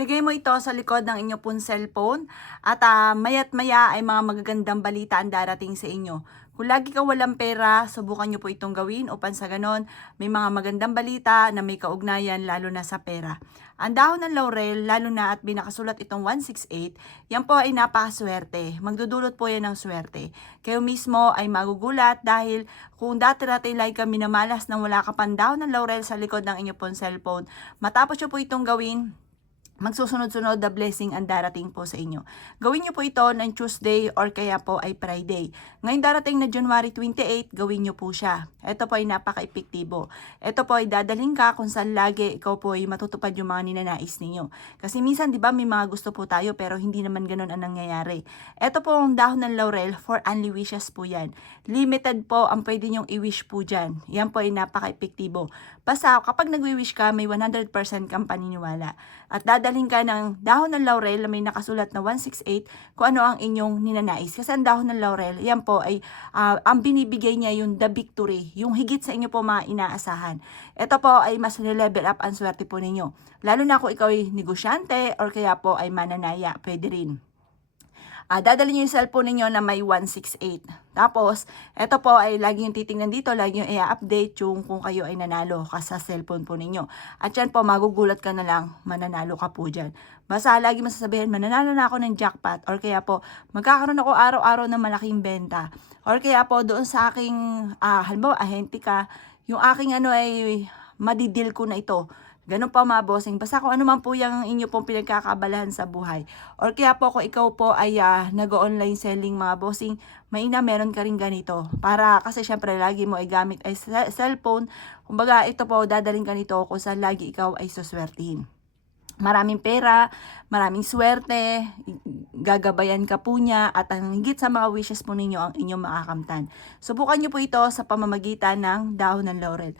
Ilagay mo ito sa likod ng inyo pong cellphone at maya't maya ay mga magagandang balita ang darating sa inyo. Kung lagi kang walang pera, subukan nyo po itong gawin upang sa ganon may mga magandang balita na may kaugnayan lalo na sa pera. Ang dahon ng laurel, lalo na at binakasulat itong 168, yan po ay napakaswerte. Magdudulot po yan ng swerte. Kayo mismo ay magugulat dahil kung dati-dati like ka minamalas nang wala ka pang dahon ng laurel sa likod ng inyo pong cellphone, matapos nyo po itong gawin, magsusunod-sunod na blessing ang darating po sa inyo. Gawin nyo po ito ng Tuesday or kaya po ay Friday. Ngayon darating na January 28, gawin nyo po siya. Ito po ay napaka-epektibo. Ito po ay dadalhin ka kung saan lagi ikaw po ay matutupad yung mga ninanais ninyo. Kasi minsan, di ba, may mga gusto po tayo pero hindi naman ganun ang nangyayari. Ito po ang dahon ng laurel for only wishes po yan. Limited po ang pwede nyong i-wish po dyan. Yan po ay napaka-epektibo. Basta kapag nagwi-wish ka, may 100% kang paniniwala. At dadalhin ka ng dahon ng laurel na may nakasulat na 168 kung ano ang inyong ninanais. Kasi ang dahon ng laurel, yan po ay ang binibigay niya yung the victory, yung higit sa inyo po mga inaasahan. Ito po ay mas level up ang swerte po ninyo. Lalo na kung ikaw ay negosyante or kaya po ay mananaya, pwede rin. Dadalhin nyo yung cellphone ninyo na may 168. Tapos, ito po ay lagi yung titingnan dito, lagi yung i-update yung kung kayo ay nanalo ka sa cellphone po ninyo. At yan po, magugulat ka na lang, mananalo ka po dyan. Basta lagi masasabihin, mananalo na ako ng jackpot, or kaya po, magkakaroon ako araw-araw ng malaking benta. Or kaya po, doon sa aking, halimbawa, ahente ka, yung aking ay madidil ko na ito. Ganun po mga bossing. Basta kung ano man po yung inyo pong pinagkakabalahan sa buhay. Or kaya po kung ikaw po ay nag-online selling mga bossing, meron ka rin ganito. Para kasi syempre lagi mo ay gamit ay cellphone. Kumbaga ito po dadaling ka nito kung saan lagi ikaw ay suswertihin. Maraming pera, maraming swerte, gagabayan ka po niya at ang higit sa mga wishes po ninyo ang inyong makakamtan. Subukan nyo po ito sa pamamagitan ng dahon ng laurel.